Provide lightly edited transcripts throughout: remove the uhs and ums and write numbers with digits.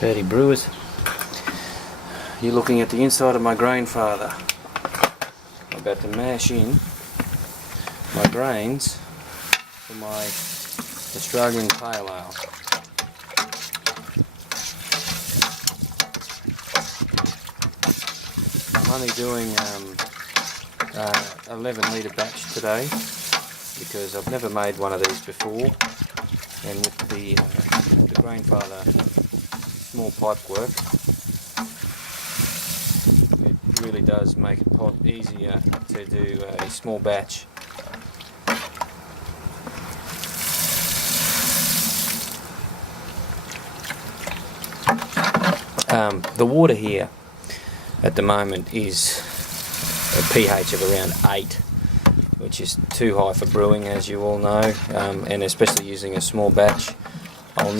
Howdy brewers, you're looking at the inside of my Grainfather. I'm about to mash in my grains for my Australian Pale Ale. I'm only doing 11 litre batch today because I've never made one of these before, and with the Grainfather small pipe work, it really does make it pot easier to do a small batch. The water here at the moment is a pH of around 8, which is too high for brewing, as you all know, and especially using a small batch. I'll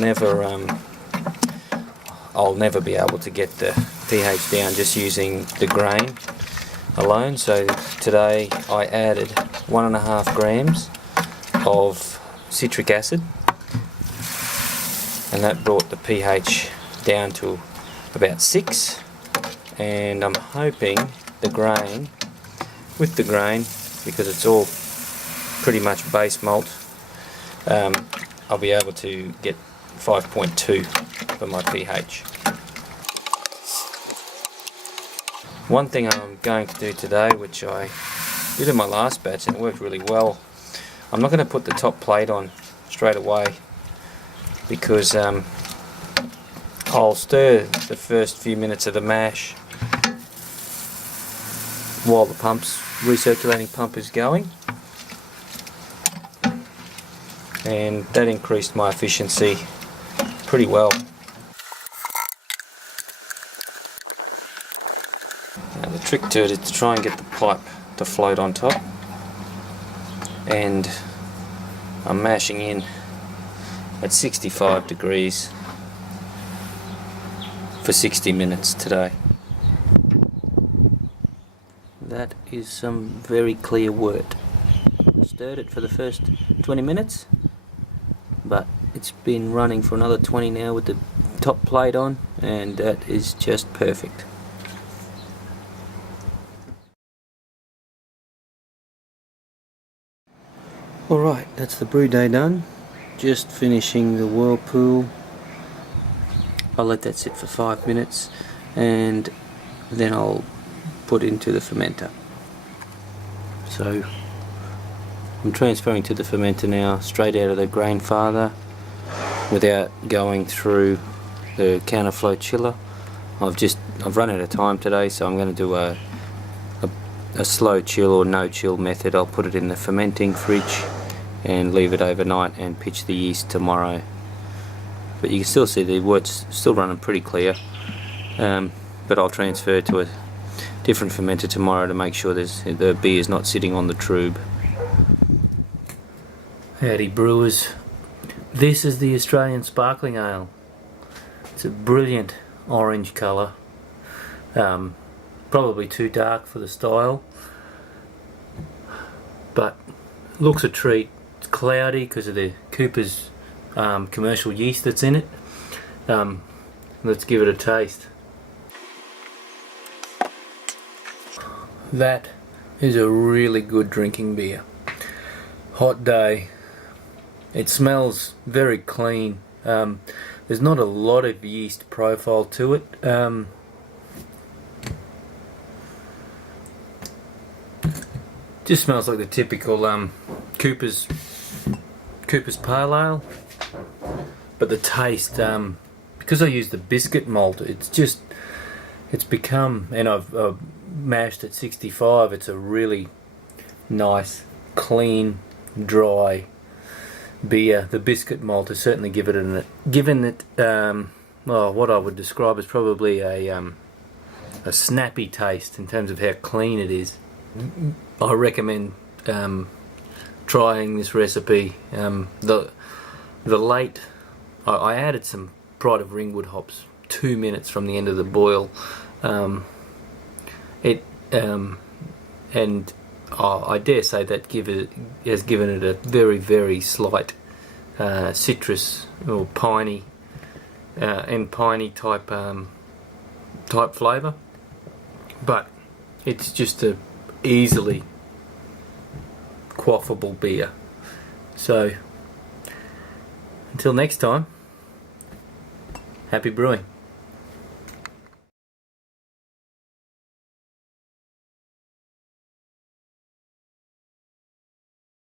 never be able to get the pH down just using the grain alone. So today I added 1.5 grams of citric acid, and that brought the pH down to about 6, and I'm hoping with the grain, because it's all pretty much base malt, I'll be able to get 5.2 for my pH. One thing I'm going to do today, which I did in my last batch and it worked really well, I'm not going to put the top plate on straight away because I'll stir the first few minutes of the mash while the recirculating pump is going, and that increased my efficiency pretty well. Now the trick to it is to try and get the pipe to float on top, and I'm mashing in at 65 degrees for 60 minutes today. That is some very clear wort. I stirred it for the first 20 minutes, but it's been running for another 20 now with the top plate on, and that is just perfect. Alright, that's the brew day done. Just finishing the Whirlpool. I'll let that sit for 5 minutes and then I'll put into the fermenter. So I'm transferring to the fermenter now, straight out of the Grainfather, without going through the counterflow chiller. I've run out of time today, so I'm going to do a slow chill or no chill method. I'll put it in the fermenting fridge and leave it overnight and pitch the yeast tomorrow. But you can still see the wort's still running pretty clear, but I'll transfer to a different fermenter tomorrow to make sure the beer is not sitting on the tube. Howdy brewers, this is the Australian Sparkling Ale. It's a brilliant orange colour, probably too dark for the style, but looks a treat. It's cloudy because of the Cooper's commercial yeast that's in it. Let's give it a taste. That is a really good drinking beer. Hot day. It smells very clean. There's not a lot of yeast profile to it. Just smells like the typical Cooper's Pale Ale. But the taste, because I use the biscuit malt, it's become, and I've mashed at 65, it's a really nice, clean, dry beer. The biscuit malt has certainly given it what I would describe as probably a snappy taste in terms of how clean it is. I recommend trying this recipe. I added some Pride of Ringwood hops 2 minutes from the end of the boil. I dare say that has given it a very, very slight citrus or piney and piney type flavour, but it's just a easily quaffable beer. So until next time, happy brewing.